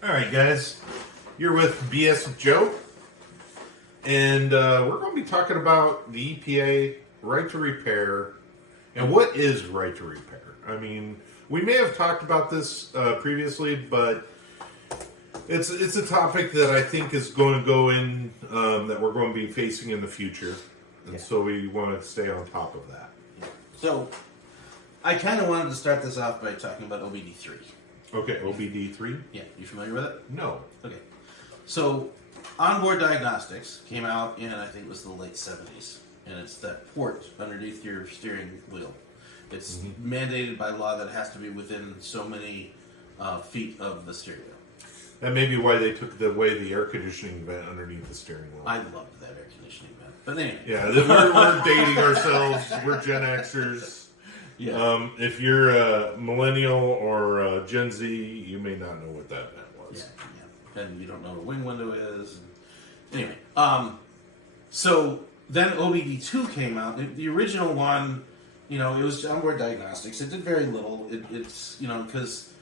All right, guys. You're with BS with Joe. And we're going to be talking about the EPA right to repair. And what is right to repair? I mean, we may have talked about this previously, but it's a topic that I think is going to go in, that we're going to be facing in the future. And so we want to stay on top of that. So, I kind of wanted to start this off by talking about OBD3. Okay, OBD3? Yeah, you familiar with it? No. Okay. So, onboard diagnostics came out in, I think it was the late 70s. And it's that port underneath your steering wheel. It's mandated by law that it has to be within so many feet of the steering wheel. That may be why they took away the air conditioning vent underneath the steering wheel. I loved that air conditioning vent. But anyway. Yeah, we're dating ourselves. We're Gen Xers. Yeah. If you're a millennial or Gen Z, you may not know what that vent was. Yeah. And you don't know what a wing window is. Anyway. So then OBD2 came out. The original one, it was onboard diagnostics. It did very little. It's because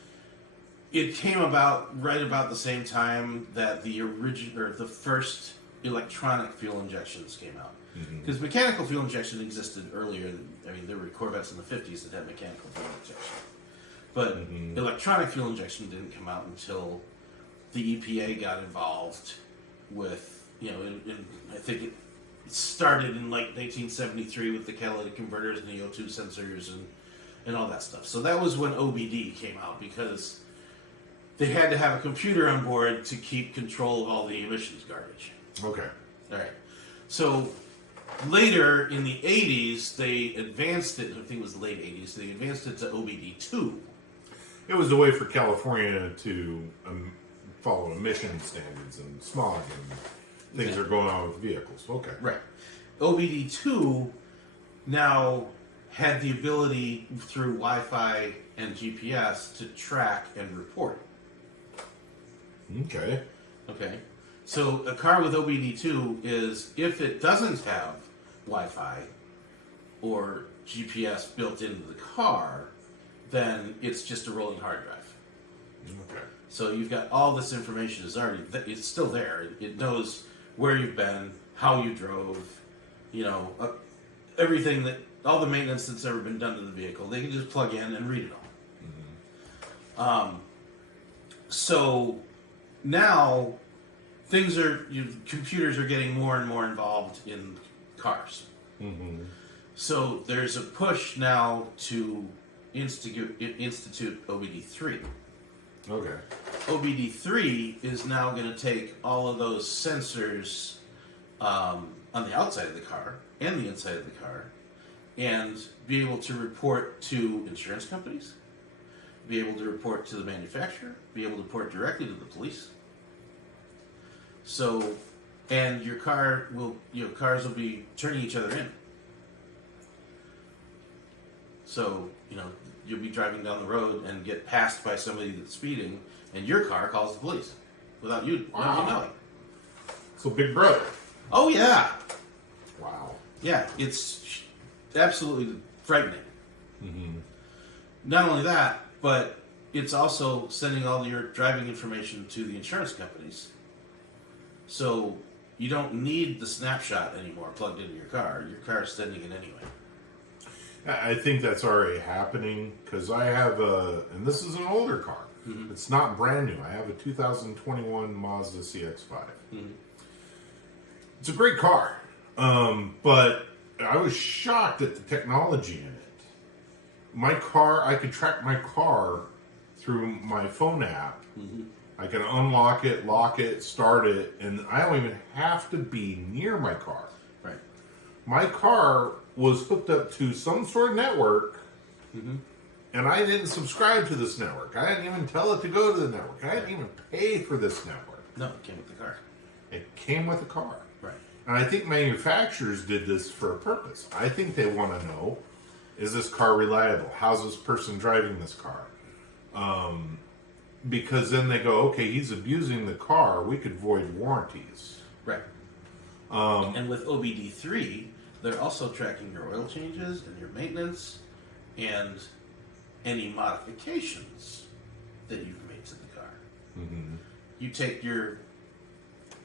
it came about right about the same time that the first electronic fuel injections came out. Because mechanical fuel injection existed earlier. I mean, there were Corvettes in the 50s that had mechanical fuel injection. But electronic fuel injection didn't come out until the EPA got involved with, I think it started in like 1973 with the catalytic converters and the O2 sensors and all that stuff. So that was when OBD came out, because they had to have a computer on board to keep control of all the emissions garbage. Okay. All right. So later in the 80s, they advanced it. I think it was the late 80s. They advanced it to OBD2. It was a way for California to follow emission standards and smog and things are going on with vehicles. Okay. Right. OBD2 now had the ability through Wi-Fi and GPS to track and report. Okay. Okay. So a car with OBD2 is, if it doesn't have Wi-Fi or GPS built into the car, then it's just a rolling hard drive. Okay. So you've got all this information it's still there. It knows where you've been, how you drove, everything all the maintenance that's ever been done to the vehicle. They can just plug in and read it all. So now computers are getting more and more involved in cars. So there's a push now to institute OBD3. Okay. OBD3 is now going to take all of those sensors on the outside of the car and the inside of the car and be able to report to insurance companies, be able to report to the manufacturer, be able to report directly to the police. So, and cars will be turning each other in. So, you'll be driving down the road and get passed by somebody that's speeding, and your car calls the police without you knowing. So Big Brother. Oh, yeah. Wow. Yeah, it's absolutely frightening. Not only that, but it's also sending all your driving information to the insurance companies. So you don't need the snapshot anymore plugged into your car. Your car is sending it anyway. I think that's already happening, because I have and this is an older car. It's not brand new. I have a 2021 Mazda CX-5. It's a great car, but I was shocked at the technology in it. I could track my car through my phone app. I can unlock it, lock it, start it, and I don't even have to be near my car. Right. My car was hooked up to some sort of network, and I didn't subscribe to this network. I didn't even tell it to go to the network. I didn't even pay for this network. No, it came with the car. It came with the car. Right. And I think manufacturers did this for a purpose. I think they want to know, is this car reliable? How's this person driving this car? Because then they go, okay, he's abusing the car. We could void warranties. Right. And with OBD3, they're also tracking your oil changes and your maintenance and any modifications that you've made to the car. you take your,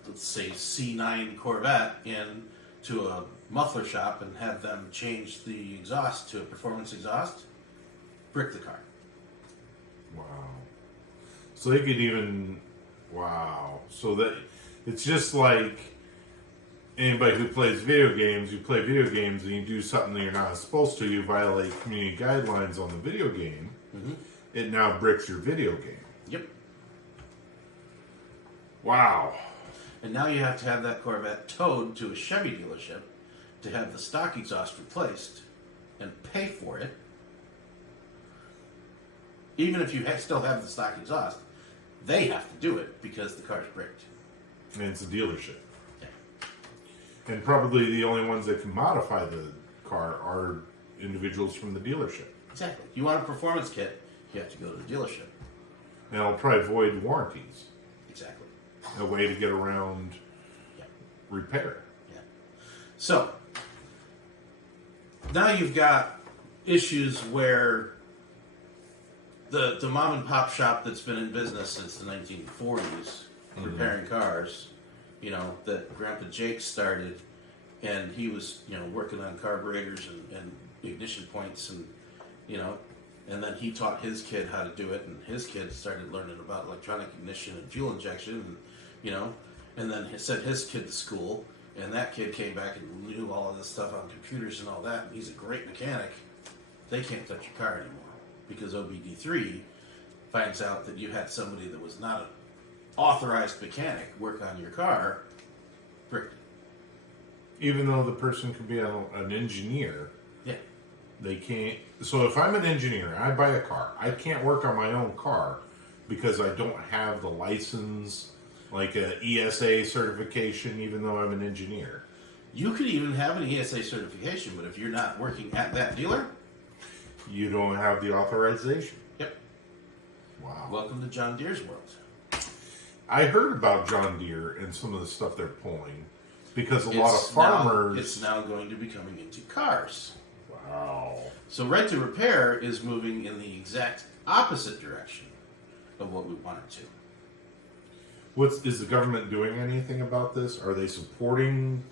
let's say, C9 Corvette in to a muffler shop and have them change the exhaust to a performance exhaust, brick the car. Wow. So they could even, wow. So that it's just like anybody who plays video games. You play video games and you do something that you're not supposed to. You violate community guidelines on the video game. Mm-hmm. It now bricks your video game. Yep. Wow. And now you have to have that Corvette towed to a Chevy dealership to have the stock exhaust replaced and pay for it. Even if you still have the stock exhaust, they have to do it because the car's bricked. And it's a dealership. Yeah. And probably the only ones that can modify the car are individuals from the dealership. Exactly. You want a performance kit, you have to go to the dealership. And it'll probably void warranties. Exactly. A way to get around repair. Yeah. So, now you've got issues where the mom and pop shop that's been in business since the 1940s, repairing cars, that Grandpa Jake started, and he was, working on carburetors and ignition points and then he taught his kid how to do it, and his kid started learning about electronic ignition and fuel injection, and then he sent his kid to school, and that kid came back and knew all of this stuff on computers and all that, and he's a great mechanic. They can't touch your car anymore because OBD3 finds out that you had somebody that was not an authorized mechanic work on your car, bricked it. Even though the person could be an engineer, Yeah. they can't. So if I'm an engineer, I buy a car, I can't work on my own car because I don't have the license, like a ESA certification, even though I'm an engineer. You could even have an ESA certification, but if you're not working at that dealer, You don't have the authorization. yep. Wow. Welcome to John Deere's world. I heard about John Deere and some of the stuff they're pulling because a lot of farmers. It's now going to be coming into cars. Wow. So right to repair is moving in the exact opposite direction of what we wanted to. Is the government doing anything about this? Are they supporting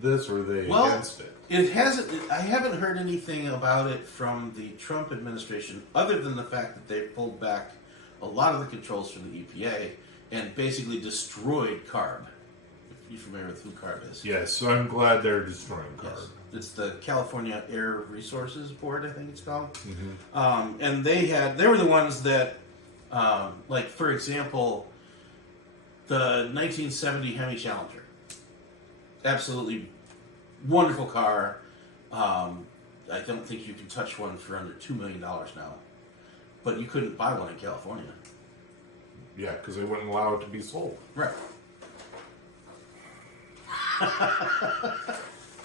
this, or are they against it? It hasn't. I haven't heard anything about it from the Trump administration, other than the fact that they pulled back a lot of the controls from the EPA and basically destroyed CARB. If you're familiar with who CARB is. Yes, so I'm glad they're destroying CARB. Yes. It's the California Air Resources Board, I think it's called. Mm-hmm. And they were the ones that, like, for example, the 1970 Hemi Challenger. Absolutely wonderful car. I don't think you can touch one for under $2 million now. But you couldn't buy one in California. Yeah, because they wouldn't allow it to be sold. Right.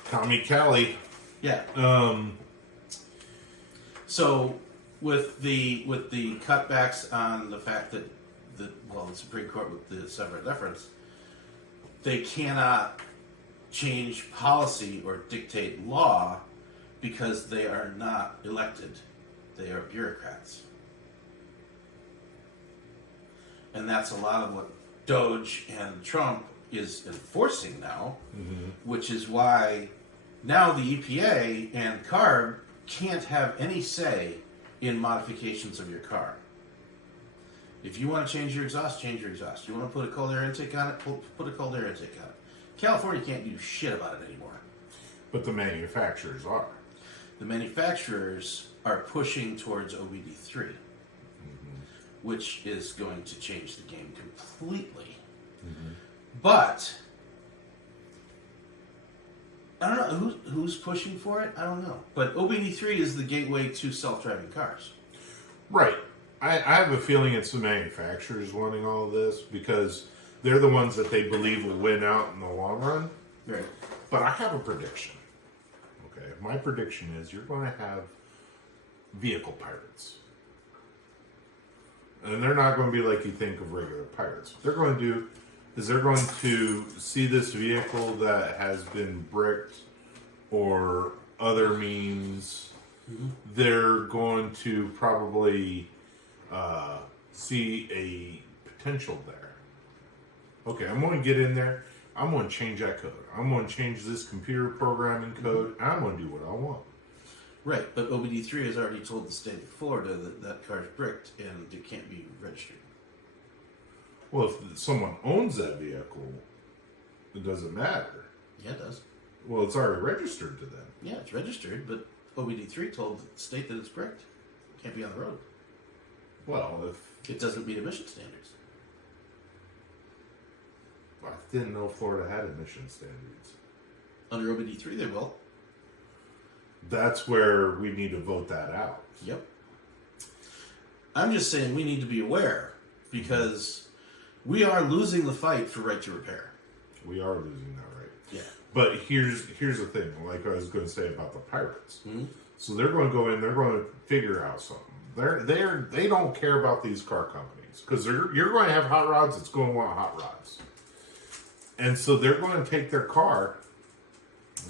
Tommy Kelly. Yeah. So with the cutbacks on the fact that the Supreme Court with the separate deference, they cannot change policy or dictate law because they are not elected. They are bureaucrats. And that's a lot of what Doge and Trump is enforcing now, which is why now the EPA and CARB can't have any say in modifications of your car. If you want to change your exhaust, change your exhaust. You want to put a cold air intake on it, put a cold air intake on it. California can't do shit about it anymore. But the manufacturers are. The manufacturers are pushing towards OBD3, which is going to change the game completely. But I don't know who's pushing for it. I don't know. But OBD3 is the gateway to self-driving cars. Right. I have a feeling it's the manufacturers wanting all of this because they're the ones that they believe will win out in the long run. Right. But I have a prediction. Okay. My prediction is you're going to have vehicle pirates. And they're not going to be like you think of regular pirates. What they're going to do is they're going to see this vehicle that has been bricked or other means. They're going to probably see a potential there. Okay, I'm going to get in there. I'm going to change that code. I'm going to change this computer programming code. I'm going to do what I want. Right, but OBD3 has already told the state of Florida that that car's bricked and it can't be registered. Well, if someone owns that vehicle, it doesn't matter. Yeah, it does. Well, it's already registered to them. Yeah, it's registered, but OBD3 told the state that it's bricked. It can't be on the road. Well, if It doesn't meet emission standards. I didn't know Florida had emission standards. Under OBD3, they will. That's where we need to vote that out. Yep. I'm just saying we need to be aware because we are losing the fight for right to repair. We are losing that right. Yeah. But here's the thing, like I was going to say about the pirates. Mm-hmm. So they're going to go in, they're going to figure out something. They don't care about these car companies because you're going to have hot rods. It's going to want hot rods, and so they're going to take their car.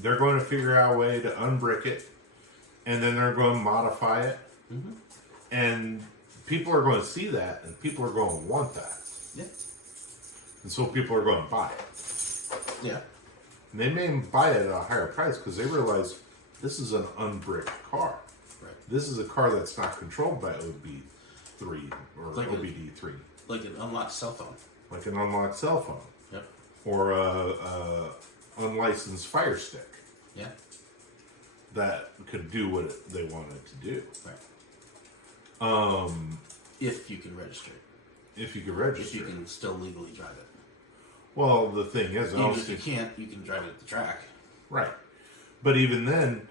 They're going to figure out a way to unbrick it, and then they're going to modify it, and people are going to see that, and people are going to want that, Yeah. and so people are going to buy it. Yeah. And they may buy it at a higher price because they realize this is an unbricked car. Right. This is a car that's not controlled by OB3 or Like OBD3, Like an unlocked cell phone. like an unlocked cell phone Yep. or a unlicensed Fire Stick Yeah. that could do what they wanted to do. Right. If you can register it. If you could If register. you can still legally drive it. Well, the thing is, Even if you can't, you can drive it at the track. right. But even then,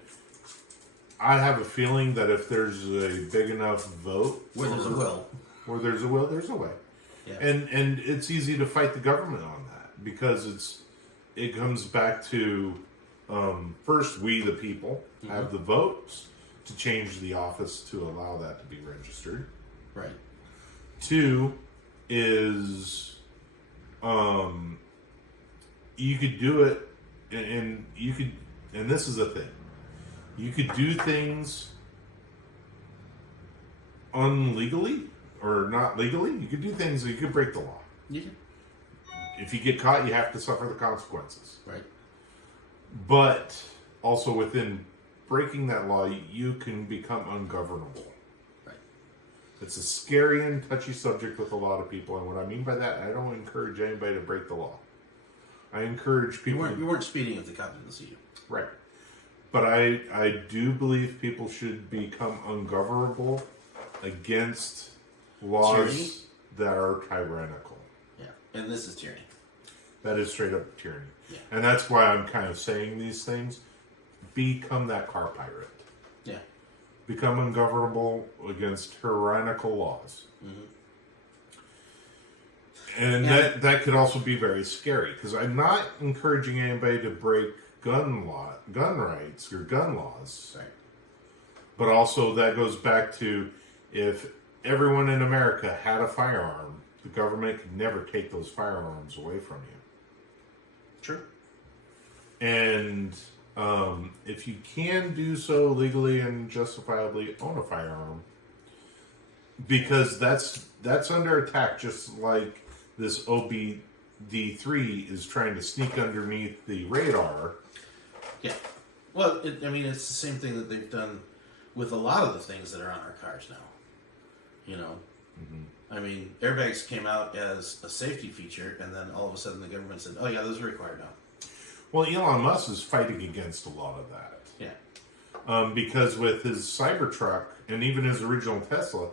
I have a feeling that if there's a big enough vote, Where there's a will. where there's a will, there's a way. Yeah. And it's easy to fight the government on that because it comes back to first we the people have the votes to change the office to allow that to be registered. Right. Two is you could do it and you could, and this is a thing, you could do things unlegally or not legally. You could do things, you could break the law. Yeah. If you get caught, you have to suffer the consequences. Right. But also within breaking that law, you can become ungovernable. Right. It's a scary and touchy subject with a lot of people, and what I mean by that, I don't encourage anybody to break the law. I encourage people. You weren't speeding if the cop didn't see you. Right. But I do believe people should become ungovernable against laws Tyranny? that are tyrannical. Yeah. And this is tyranny. That is straight up tyranny. Yeah. And that's why I'm kind of saying these things. Become that car pirate. Yeah. Become ungovernable against tyrannical laws. Mm-hmm. And that could also be very scary because I'm not encouraging anybody to break gun rights or gun laws. Right. But also that goes back to if everyone in America had a firearm, the government could never take those firearms away from you. True. And if you can do so legally and justifiably, own a firearm, because that's under attack, just like this OBD3 is trying to sneak underneath the radar. Yeah. Well, it's the same thing that they've done with a lot of the things that are on our cars now. You know? Mm-hmm. I mean, airbags came out as a safety feature, and then all of a sudden the government said, oh yeah, those are required now. Well, Elon Musk is fighting against a lot of that. Yeah. Because with his Cybertruck and even his original Tesla,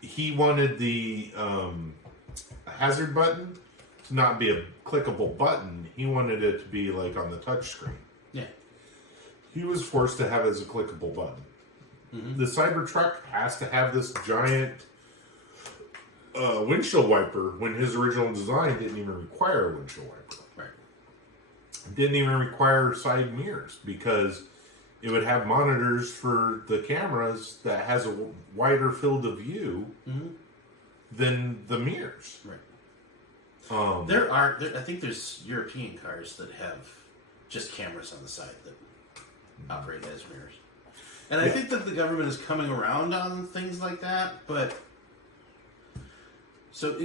he wanted the hazard button to not be a clickable button. He wanted it to be like on the touch screen. Yeah. He was forced to have it as a clickable button. Mm-hmm. The Cybertruck has to have this giant windshield wiper when his original design didn't even require a windshield wiper. Right. Didn't even require side mirrors because it would have monitors for the cameras that has a wider field of view than the mirrors. Right. I think there's European cars that have just cameras on the side that operate as mirrors. And I think that the government is coming around on things like that, but so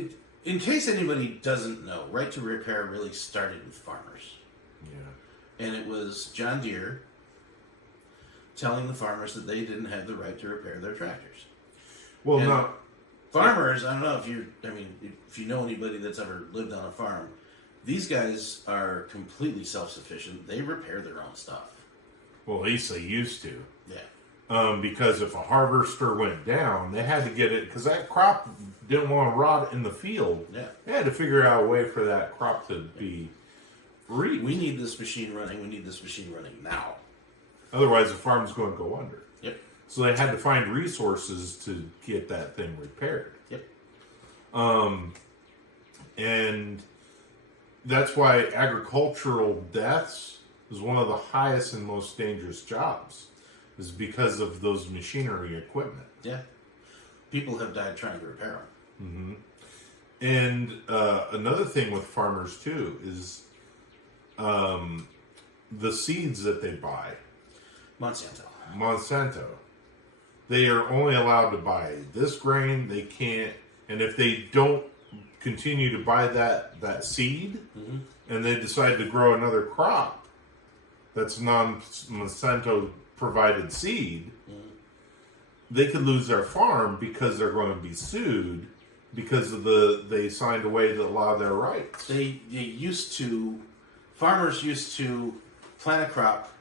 in case anybody doesn't know, right to repair really started with farmers. Yeah. And it was John Deere telling the farmers that they didn't have the right to repair their tractors. Well, And no. farmers, I don't know if you know anybody that's ever lived on a farm, these guys are completely self-sufficient. They repair their own stuff. Well, at least they used to. Yeah. Because if a harvester went down, they had to get it, because that crop didn't want to rot in the field. Yeah. They had to figure out a way for that crop to be reaped. We need this machine running. We need this machine running now. Otherwise, the farm's going to go under. Yep. So they had to find resources to get that thing repaired. Yep. And that's why agricultural deaths is one of the highest and most dangerous jobs, is because of those machinery equipment. Yeah. People have died trying to repair them. Mm-hmm. And another thing with farmers too is the seeds that they buy. Monsanto. They are only allowed to buy this grain. They can't, and if they don't continue to buy that seed, mm-hmm. and they decide to grow another crop that's non-Monsanto provided seed, mm-hmm. they could lose their farm because they're going to be sued because of they signed away to allow their rights. Farmers used to plant a crop,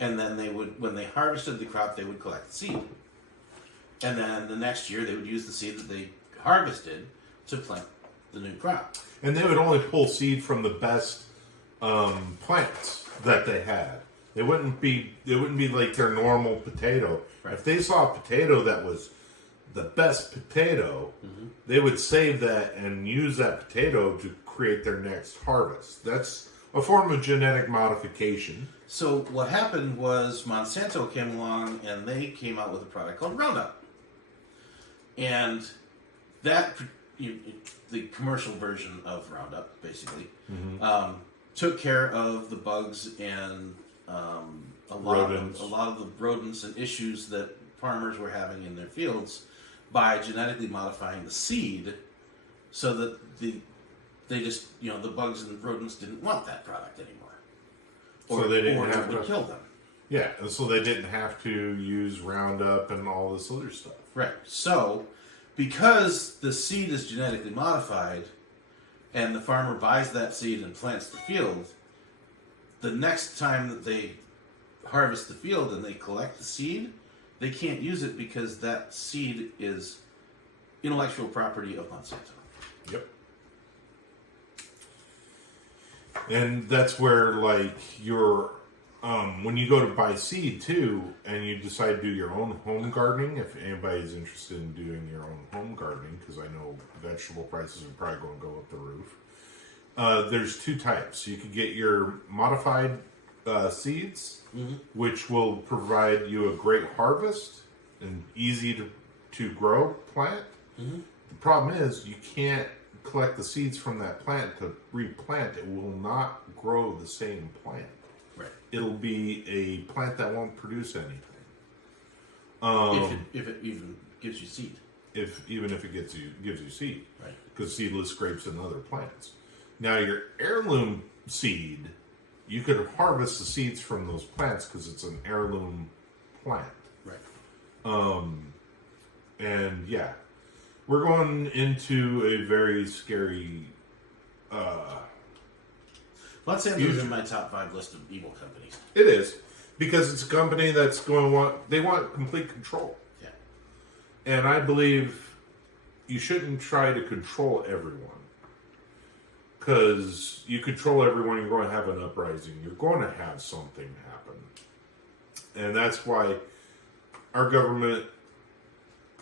and then when they harvested the crop, they would collect the seed. And then the next year, they would use the seed that they harvested to plant the new crop. And they would only pull seed from the best plants that they had. It wouldn't be like their normal potato. Right. If they saw a potato that was the best potato, mm-hmm. they would save that and use that potato to create their next harvest. That's a form of genetic modification. So what happened was Monsanto came along and they came out with a product called Roundup. And that, the commercial version of Roundup, basically, mm-hmm. Took care of the bugs and a lot of the rodents and issues that farmers were having in their fields by genetically modifying the seed so that the bugs and rodents didn't want that product anymore. So they didn't or have it would to kill them. Yeah, and so they didn't have to use Roundup and all this other stuff. Right. So, because the seed is genetically modified, and the farmer buys that seed and plants the field, the next time that they harvest the field and they collect the seed, they can't use it because that seed is intellectual property of Monsanto. Yep. And that's where, like, when you go to buy seed too, and you decide to do your own home gardening, if anybody's interested in doing your own home gardening, because I know vegetable prices are probably going to go up the roof. There's two types. You could get your modified seeds, mm-hmm. which will provide you a great harvest and easy to grow plant. Mm-hmm. The problem is you can't collect the seeds from that plant to replant. It will not grow the same plant. Right. It'll be a plant that won't produce anything. If it even gives you seed. Even if it gives you seed. Right. Because seedless grapes and other plants. Now your heirloom seed, you could harvest the seeds from those plants because it's an heirloom plant. Right. And yeah, we're going into a very scary Monsanto's in my top 5 list of evil companies. It is, because it's a company that's they want complete control. Yeah. And I believe you shouldn't try to control everyone. Because you control everyone, you're going to have an uprising. You're going to have something happen. And that's why our government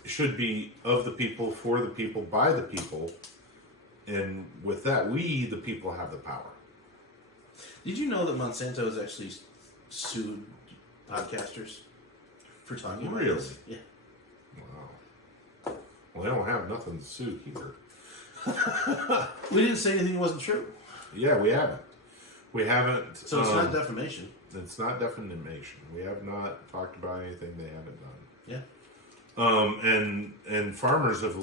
should be of the people, for the people, by the people. And with that, we, the people, have the power. Did you know that Monsanto has actually sued podcasters for talking about Really? this? Yeah. Wow. Well, they don't have nothing to sue here. We didn't say anything wasn't true. Yeah, we haven't. We haven't. So it's not defamation. It's not defamation. We have not talked about anything they haven't done. Yeah. And farmers have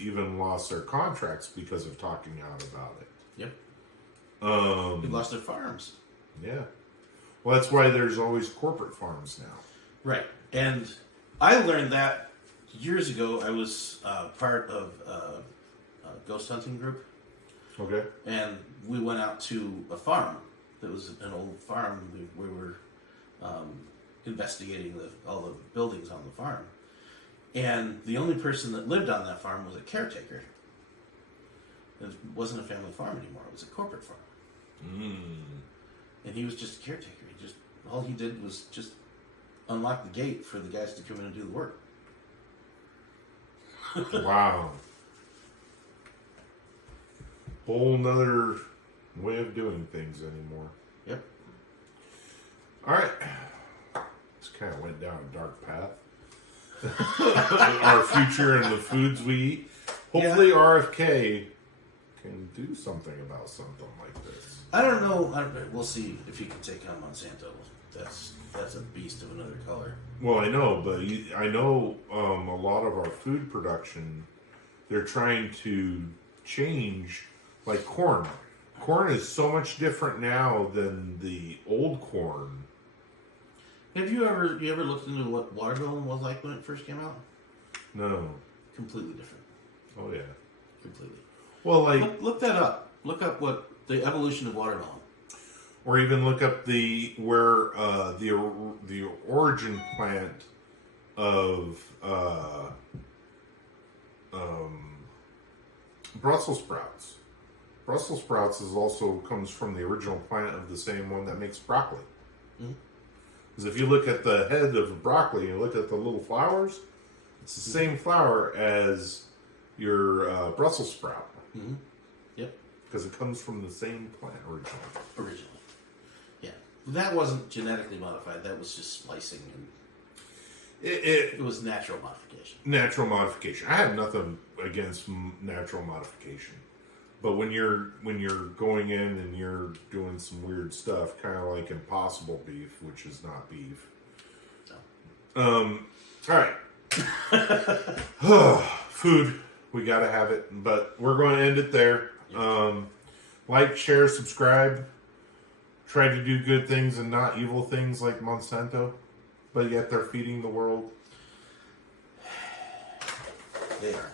even lost their contracts because of talking out about it. Yep. They They lost their farms. Yeah. Well, that's why there's always corporate farms now. Right. And I learned that years ago. I was part of a ghost hunting group. Okay. And we went out to a farm. That was an old farm. We were investigating all the buildings on the farm. And the only person that lived on that farm was a caretaker. It wasn't a family farm anymore. It was a corporate farm. And he was just a caretaker. All he did was just unlock the gate for the guys to come in and do the work. Wow. Whole nother way of doing things anymore. Yep. All right. This kind of went down a dark path. Our future and the foods we eat. Hopefully RFK can do something about something like this. I don't know. We'll see if he can take on Monsanto. That's a beast of another color. Well, I know, but I know a lot of our food production, they're trying to change, like corn. Corn is so much different now than the old corn. Have you ever looked into what watermelon was like when it first came out? No. Completely different. Oh, yeah. Completely. Well, like... Look that up. Look up what the evolution of watermelon. Or even look up the origin plant of Brussels sprouts. Brussels sprouts comes from the original plant of the same one that makes broccoli. Because if you look at the head of broccoli and you look at the little flowers, it's the same flower as your Brussels sprout. Yep. Because it comes from the same plant originally. Yeah. That wasn't genetically modified. That was just splicing. And it was natural modification. Natural modification. I have nothing against natural modification. But when you're going in and you're doing some weird stuff, kind of like Impossible beef, which is not beef. No. All right. Food. We got to have it. But we're going to end it there. Like, share, subscribe. Try to do good things and not evil things like Monsanto. But yet they're feeding the world. They are.